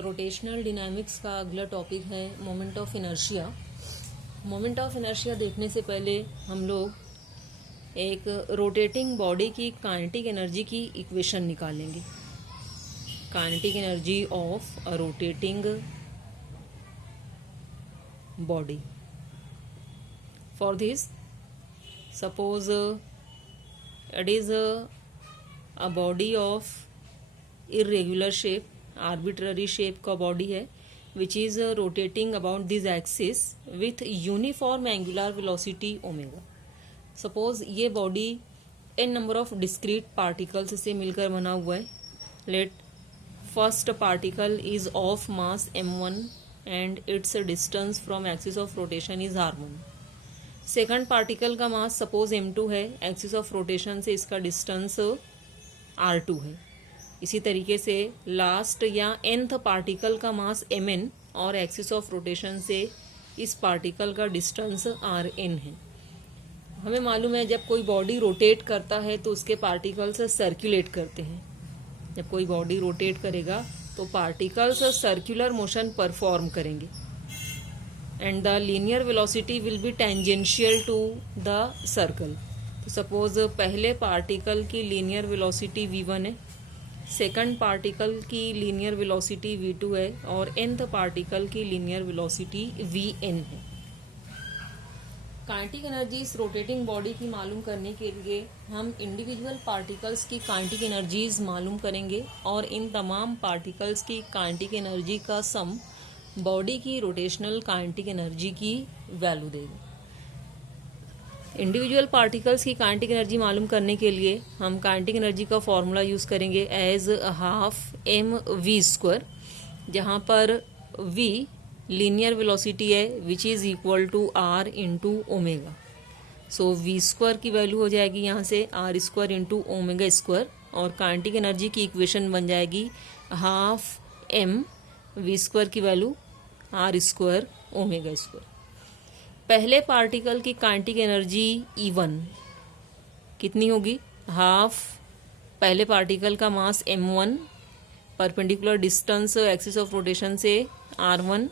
Rotational dynamics का अगला topic है moment of inertia. Moment of inertia देखने से पहले हम लोग एक रोटेटिंग बॉडी की काइनेटिक एनर्जी की इक्वेशन निकालेंगे। Kinetic energy of a rotating body. For this suppose it is a body of irregular shape, arbitrary shape का बॉडी है which is rotating about this axis with uniform angular velocity omega. Suppose ये body n number of discrete particles से मिलकर बना हुआ है। Let first particle is of mass m1 and it's distance from axis of rotation is r1। Second particle का मास suppose m2 है, axis of rotation से इसका डिस्टेंस r2 है। इसी तरीके से लास्ट या nth पार्टिकल का मास mn और एक्सिस ऑफ रोटेशन से इस पार्टिकल का डिस्टेंस rn है। हमें मालूम है जब कोई बॉडी रोटेट करता है तो उसके पार्टिकल्स सर्कुलेट करते हैं। जब कोई बॉडी रोटेट करेगा तो पार्टिकल्स सर्कुलर मोशन परफॉर्म करेंगे and the linear velocity will be tangential to the circle. तो सपोज पहले पार्टिकल की लीनियर वेलोसिटी v1 है, सेकंड पार्टिकल की लीनियर वेलोसिटी v2 है और nth पार्टिकल की लीनियर वेलोसिटी vn है। काइनेटिक एनर्जी इस रोटेटिंग बॉडी की मालूम करने के लिए हम इंडिविजुअल पार्टिकल्स की काइनेटिक एनर्जीज मालूम करेंगे और इन तमाम पार्टिकल्स की काइनेटिक एनर्जी का सम बॉडी की रोटेशनल काइनेटिक एनर्जी की वैल्यू देगा। इंडिविजुअल पार्टिकल्स की काइनेटिक एनर्जी मालूम करने के लिए हम काइनेटिक एनर्जी का फॉर्मूला यूज़ करेंगे as half M V square, जहाँ पर v लीनियर वेलोसिटी है which is equal to r into omega. So V square की वैल्यू हो जाएगी यहाँ से r square into omega square और काइनेटिक एनर्जी की इक्वेशन बन जाएगी हाफ एम वी स्क्वायर की value r square omega square. पहले पार्टिकल की काइनेटिक एनर्जी E1 कितनी होगी? हाफ पहले पार्टिकल का मास m1, perpendicular distance axis of rotation से r1,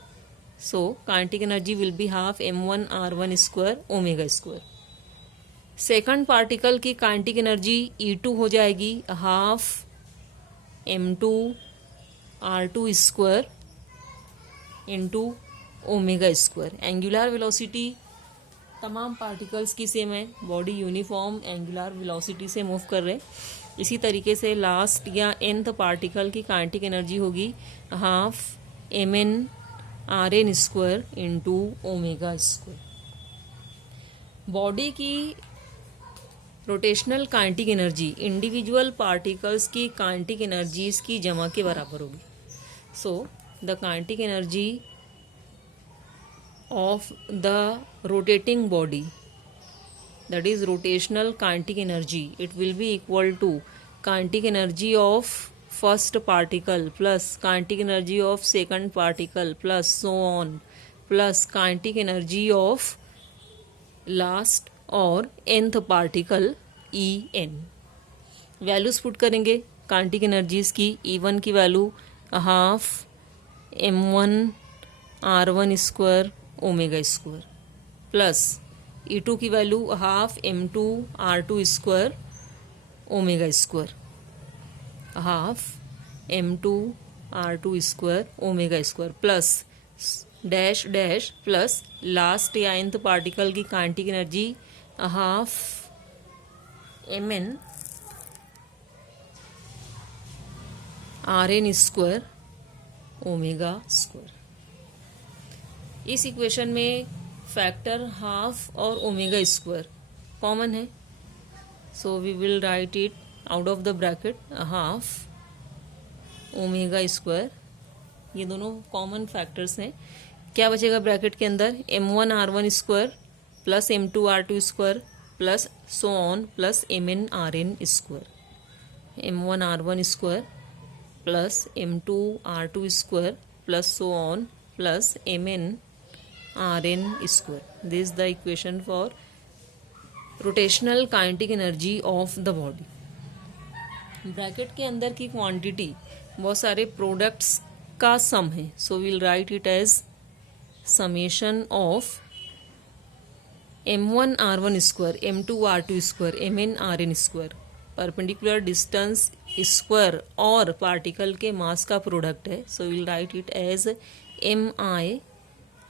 so kinetic energy will be half m1 r1 square omega square. Second particle की kinetic energy E2 हो जाएगी half m2 r2 square into omega square. Angular velocity तमाम particles की same है, body uniform angular velocity से move कर रहे। इसी तरीके से लास्ट या nth पार्टिकल की काइनेटिक एनर्जी होगी half mn rn square into omega square. Body की rotational kinetic energy individual particles की काइनेटिक एनर्जीज की जमा के बराबर होगी। So the kinetic energy of the rotating body, that is rotational kinetic energy, it will be equal to kinetic energy of first particle plus kinetic energy of second particle plus so on plus kinetic energy of last और nth particle En। Values put करेंगे kinetic energies की। E1 की value half m1 r1 square omega square plus E2 की value half m2 r2 square omega square, half m2 r2 square omega square plus dash dash plus last या nth particle की kinetic energy half mn rn square omega square. इस equation में factor half और omega square common है, so we will write it out of the bracket half omega square. ये दोनों common factors हैं। क्या बचेगा ब्रैकेट के अंदर? m1 r1 square plus m2 r2 square plus so on plus mn rn square. m1 r1 square plus m2 r2 square plus so on plus mn rn square. This is the equation for rotational kinetic energy of the body. Bracket के अंदर की quantity बहुत सारे products का sum है, so will write it as summation of m1 r1 square, m2 r2 square, mn rn square, perpendicular distance square और particle के mass का प्रोडक्ट है, so will write it as M I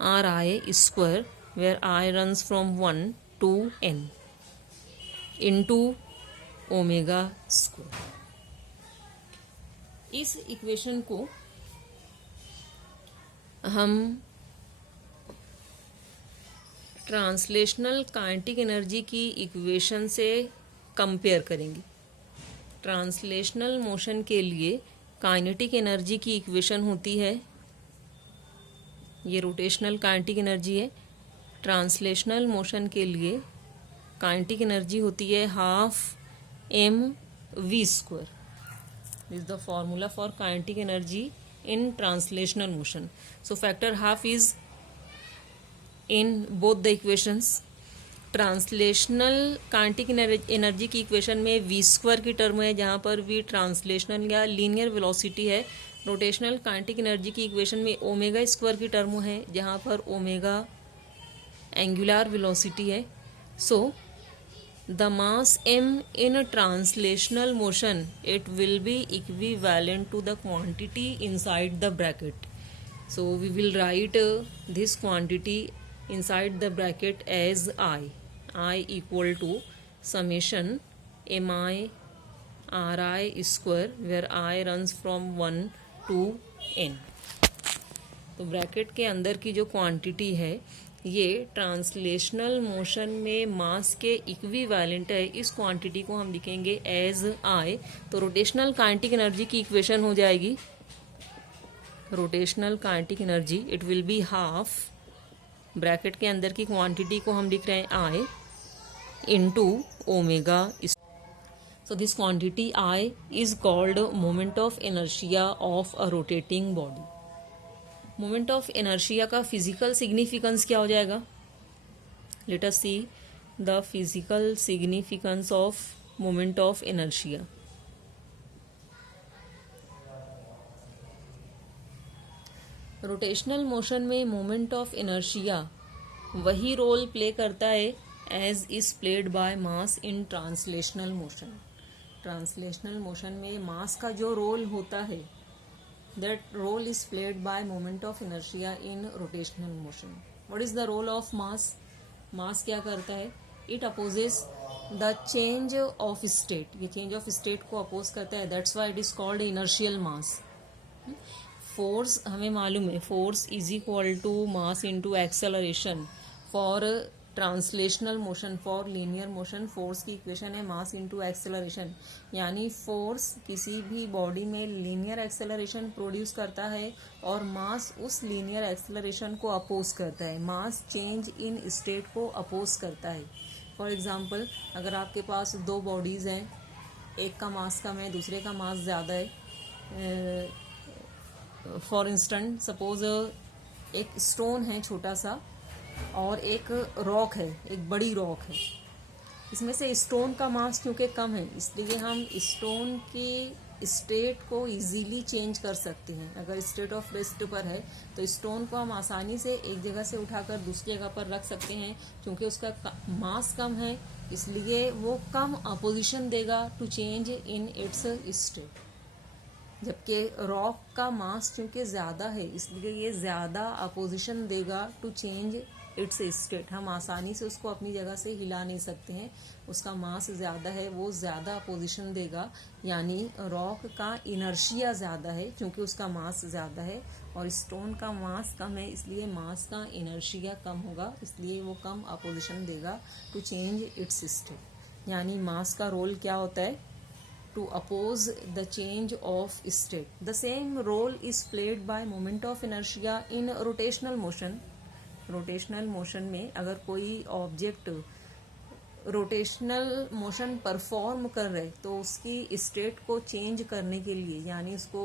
R I square where I runs from 1 to n into omega square. इस equation को हम translational kinetic energy की equation से compare करेंगे। ट्रांसलेशनल मोशन के लिए काइनेटिक एनर्जी की इक्वेशन होती है, ये रोटेशनल काइनेटिक एनर्जी है। ट्रांसलेशनल मोशन के लिए काइनेटिक एनर्जी होती है half M V square. This is the formula for kinetic energy in translational motion. So factor half is in both the equations। Translational kinetic energy की equation में V square की term है, जहाँ पर V translational या linear velocity है। Rotational kinetic energy की equation में ओमेगा स्क्वायर की टर्म है, जहाँ पर ओमेगा एंगुलर वेलोसिटी है। So the mass m in translational motion it will be equivalent to the quantity inside the bracket। So we will write this quantity inside the bracket as I equal to summation mi ri square where I runs from 1 to n। तो bracket के अंदर की जो quantity है ये translational motion में मास के equivalent है। इस क्वांटिटी को हम लिखेंगे एज I। तो रोटेशनल काइनेटिक एनर्जी की इक्वेशन हो जाएगी, rotational kinetic energy it will be half, bracket के अंदर की क्वांटिटी को हम लिख रहे हैं I into omega. So this quantity I is called moment of inertia of a rotating body. Moment of inertia का फिजिकल सिग्निफिकेंस क्या हो जाएगा? Let us see the physical significance of moment of inertia. Rotational motion में moment of inertia वही role play करता है as is played by mass in translational motion. Translational motion में mass का जो रोल होता है that role is played bye moment of inertia in rotational motion. What is the role of mass? Mass क्या करता है? It opposes the change of state. ये change of state को अपोज करता है, that's why it is called inertial mass. Force हमें मालूम है, force is equal to mass into acceleration. For translational motion, for linear motion force की equation है mass into acceleration. यानी फोर्स किसी भी बॉडी में लीनियर एक्सेलरेशन प्रोड्यूस करता है और मास उस लीनियर एक्सेलरेशन को अपोज करता है, मास चेंज इन स्टेट को अपोज करता है। फॉर एग्जांपल, अगर आपके पास दो बॉडीज़ हैं, एक का मास कम है दूसरे का मास ज़्यादा है। फॉर इंस्टेंट सपोज एक स्टोन है छोटा सा और एक रॉक है, एक बड़ी रॉक है। इसमें से स्टोन का मास क्योंकि कम है इसलिए हम स्टोन की स्टेट को इजीली चेंज कर सकते हैं। अगर स्टेट ऑफ रेस्ट पर है तो स्टोन को हम आसानी से एक जगह से उठाकर दूसरी जगह पर रख सकते हैं। क्योंकि उसका मास कम है इसलिए वो कम अपोजिशन देगा to change in its state. जबकि रॉक का मास क्योंकि ज़्यादा है इसलिए ये ज़्यादा अपोजिशन देगा टू चेंज इट्स स्टेट। हम आसानी से उसको अपनी जगह से हिला नहीं सकते हैं, उसका मास ज़्यादा है, वो ज़्यादा अपोजिशन देगा। यानी रॉक का इनर्शिया ज़्यादा है क्योंकि उसका मास ज़्यादा है, और स्टोन का मास कम है इसलिए मास का इनर्शिया कम होगा, इसलिए वो कम अपोजिशन देगा टू चेंज इट्स स्टेट। यानी मास का रोल क्या होता है? to oppose the change of state. The same role is played by moment of inertia in rotational motion. Rotational motion में अगर कोई ऑब्जेक्ट रोटेशनल मोशन परफॉर्म कर रहे तो उसकी स्टेट को चेंज करने के लिए, यानी उसको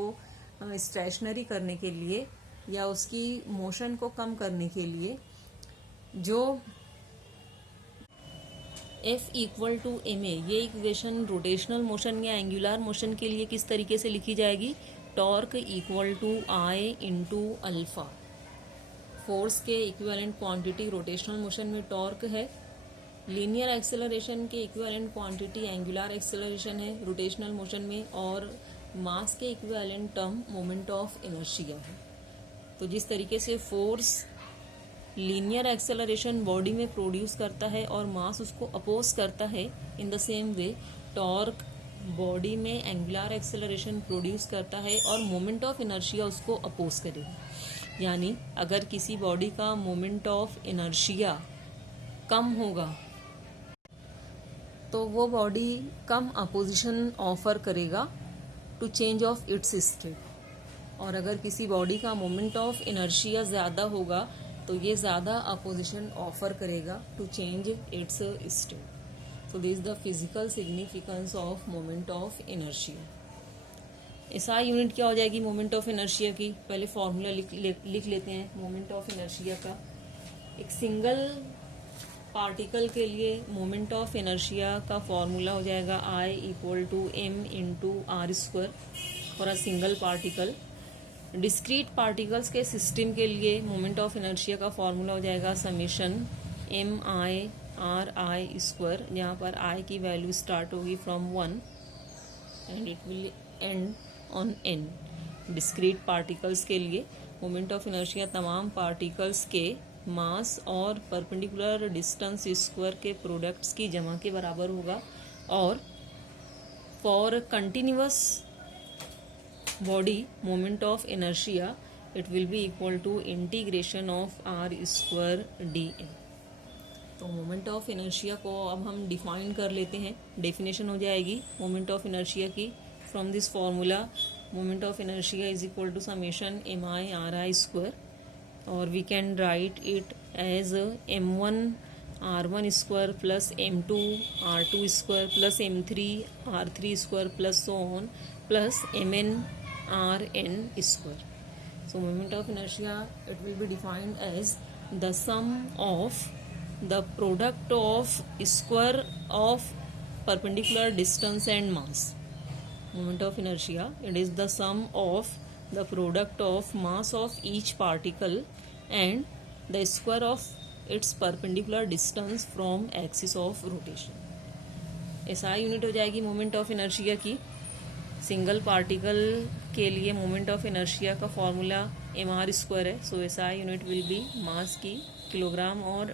स्टेशनरी करने के लिए या उसकी मोशन को कम करने के लिए, जो F इक्वल टू ma, ये इक्वेशन रोटेशनल मोशन या एंगुलर मोशन के लिए किस तरीके से लिखी जाएगी? Torque equal to I into alpha. Force के इक्विवेलेंट क्वांटिटी रोटेशनल मोशन में टॉर्क है, लीनियर एक्सेलरेशन के इक्विवेलेंट क्वांटिटी एंगुलर एक्सेलरेशन है रोटेशनल मोशन में, और मास के equivalent term moment of inertia है। तो जिस तरीके से फोर्स लीनियर एक्सेलरेशन बॉडी में प्रोड्यूस करता है और मास उसको अपोज करता है, in the same way torque body में एंगुलर एक्सेलरेशन प्रोड्यूस करता है और मोमेंट ऑफ इनर्शिया उसको अपोज करेगा। यानी अगर किसी बॉडी का मोमेंट ऑफ इनर्शिया कम होगा तो वो बॉडी कम अपोजिशन ऑफर करेगा to change of its state, और अगर किसी बॉडी का मोमेंट ऑफ इनर्शिया ज़्यादा होगा तो ये ज़्यादा अपोजिशन ऑफर करेगा to change its state. So this the physical significance of moment of inertia. SI unit क्या हो जाएगी मोमेंट ऑफ इनर्शिया की? पहले फॉर्मूला लिख लेते हैं मोमेंट ऑफ इनर्शिया का। एक सिंगल पार्टिकल के लिए मोमेंट ऑफ इनर्शिया का फॉर्मूला हो जाएगा I equal to M into R square for a single particle. Discrete particles के सिस्टम के लिए मोमेंट ऑफ इनर्शिया का फॉर्मूला हो जाएगा summation M I R I square, जहाँ पर आई की वैल्यू स्टार्ट होगी from 1 and it will end on n। Discrete particles के लिए मोमेंट ऑफ इनर्शिया तमाम पार्टिकल्स के मास और परपेंडिकुलर डिस्टेंस स्क्वायर के प्रोडक्ट्स की जमा के बराबर होगा, और for continuous body moment of inertia it will be equal to integration of R square D N. तो मोमेंट ऑफ इनर्शिया को अब हम डिफाइन कर लेते हैं। डेफिनेशन हो जाएगी मोमेंट ऑफ इनर्शिया की from this formula moment of inertia is equal to summation M I R I square, और we can write it as m1 r1 square plus m2 r2 square plus m3 r3 square plus so on plus mn rn square. So moment of inertia, it will be defined as the sum of the product of square of perpendicular distance and mass. Moment of inertia, it is the sum of the product of mass of each particle and the square of its perpendicular distance from axis of rotation. SI unit हो जाएगी moment of inertia की। Single particle के लिए moment of inertia का formula M R square है। सो SI unit will be मास की kilogram और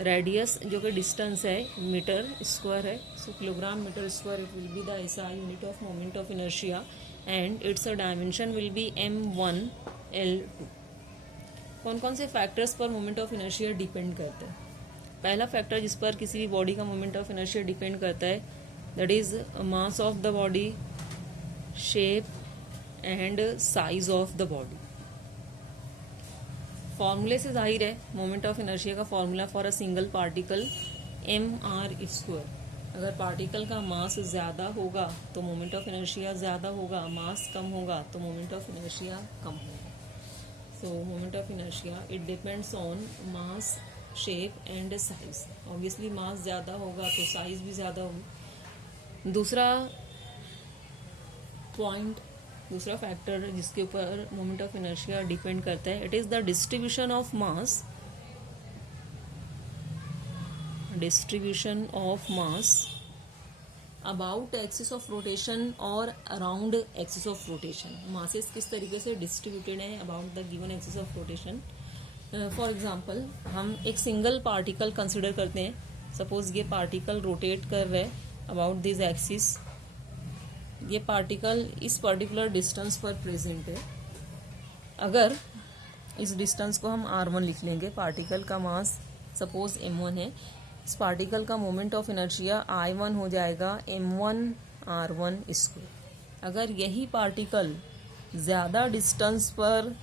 radius जो कि डिस्टेंस है मीटर स्क्वायर है। So kilogram metre square it will be the SI unit of moment of inertia and its dimension will be m1 l2। कौन कौन से फैक्टर्स पर मोमेंट ऑफ इनर्शिया डिपेंड करता है? पहला फैक्टर जिस पर किसी भी बॉडी का मोमेंट ऑफ इनर्शिया डिपेंड करता है that is mass of the body, shape and size of the body. फॉर्मूले से जाहिर है मोमेंट ऑफ इनर्शिया का formula for a single particle M R square. अगर पार्टिकल का मास ज़्यादा होगा तो मोमेंट ऑफ इनर्शिया ज़्यादा होगा, मास कम होगा तो मोमेंट ऑफ इनर्शिया कम होगा। So moment of inertia it depends on mass, shape and size. Obviously mass ज़्यादा होगा तो साइज भी ज़्यादा होगी। दूसरा फैक्टर जिसके ऊपर मोमेंट ऑफ इनर्शिया डिपेंड करता है it is the distribution of mass about axis of rotation और around axis of rotation. Masses किस तरीके से डिस्ट्रीब्यूटेड हैं about the given axis of rotation. For example हम एक सिंगल पार्टिकल कंसिडर करते हैं। सपोज ये पार्टिकल रोटेट कर रहा है अबाउट दिस एक्सिस। ये पार्टिकल इस पर्टिकुलर डिस्टेंस पर प्रेजेंट है। अगर इस डिस्टेंस को हम r1 लिख लेंगे, पार्टिकल का मास सपोज m1 है, इस पार्टिकल का मोमेंट ऑफ इनर्शिया I1 हो जाएगा m1 r1 स्क्वायर। अगर यही पार्टिकल ज़्यादा डिस्टेंस पर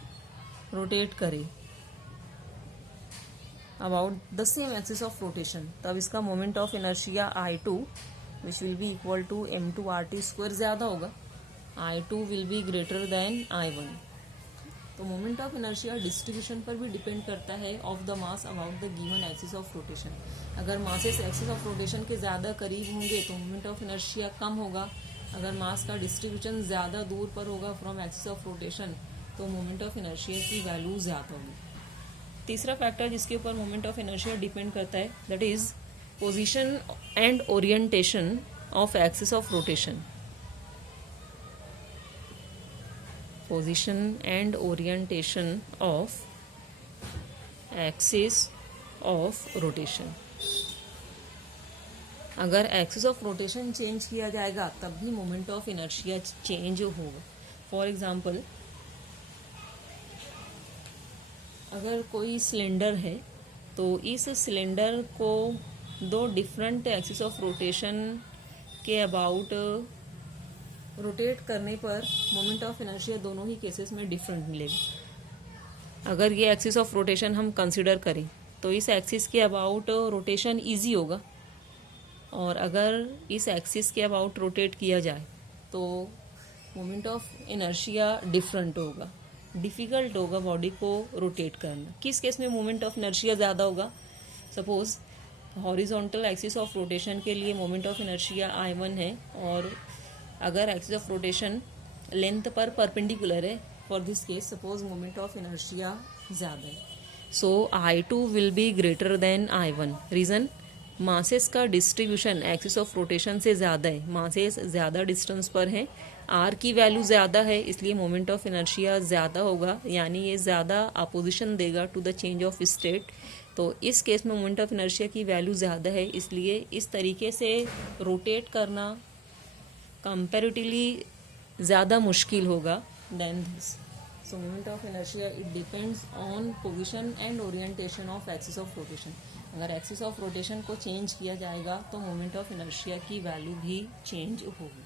रोटेट करे about the same axis of rotation तब इसका moment of inertia I2 which will be equal to m2 rt square ज़्यादा होगा। I2 will be greater than I1। तो मोमेंट ऑफ इनर्शिया डिस्ट्रीब्यूशन पर भी डिपेंड करता है of the mass about the given axis of rotation. अगर masses axis of rotation के ज़्यादा करीब होंगे तो मोमेंट ऑफ इनर्शिया कम होगा, अगर मास का डिस्ट्रीब्यूशन ज़्यादा दूर पर होगा फ्रॉम एक्सिस ऑफ रोटेशन तो मोमेंट ऑफ इनर्शिया की वैल्यू ज़्यादा होगी। तीसरा फैक्टर जिसके ऊपर मोमेंट ऑफ इनर्शिया डिपेंड करता है that is position and orientation of axis of rotation. Position and orientation of axis of rotation. अगर एक्सिस ऑफ रोटेशन चेंज किया जाएगा तब भी मोमेंट ऑफ इनर्शिया चेंज होगा। फॉर एग्जांपल, अगर कोई सिलेंडर है तो इस सिलेंडर को दो डिफरेंट एक्सिस ऑफ रोटेशन के अबाउट रोटेट करने पर मोमेंट ऑफ इनर्शिया दोनों ही केसेस में डिफरेंट मिलेगा। अगर ये एक्सिस ऑफ रोटेशन हम कंसिडर करें तो इस एक्सिस के अबाउट रोटेशन इजी होगा, और अगर इस एक्सिस के अबाउट रोटेट किया जाए तो मोमेंट ऑफ इनर्शिया डिफरेंट होगा, डिफ़िकल्ट होगा बॉडी को रोटेट करना। किस केस में मोमेंट ऑफ इनर्शिया ज़्यादा होगा? Suppose horizontal axis of rotation के लिए मोमेंट ऑफ इनर्शिया I1 है, और अगर एक्सिस ऑफ रोटेशन लेंथ पर परपेंडिकुलर है, for this case suppose moment of inertia ज़्यादा है, सो I2 will be greater than I1। Reason, masses का डिस्ट्रीब्यूशन एक्सिस ऑफ रोटेशन से ज़्यादा है, मासेस ज़्यादा डिस्टेंस पर हैं, आर की वैल्यू ज़्यादा है, इसलिए मोमेंट ऑफ इनर्शिया ज़्यादा होगा, यानी ये ज़्यादा अपोजिशन देगा to the change of state. तो इस केस में मोमेंट ऑफ इनर्शिया की वैल्यू ज़्यादा है, इसलिए इस तरीके से रोटेट करना कंपैरेटिवली ज़्यादा मुश्किल होगा than this. So moment of inertia it depends on position and orientation of axis of rotation. अगर एक्सिस ऑफ रोटेशन को चेंज किया जाएगा तो मोमेंट ऑफ इनर्शिया की वैल्यू भी चेंज होगी।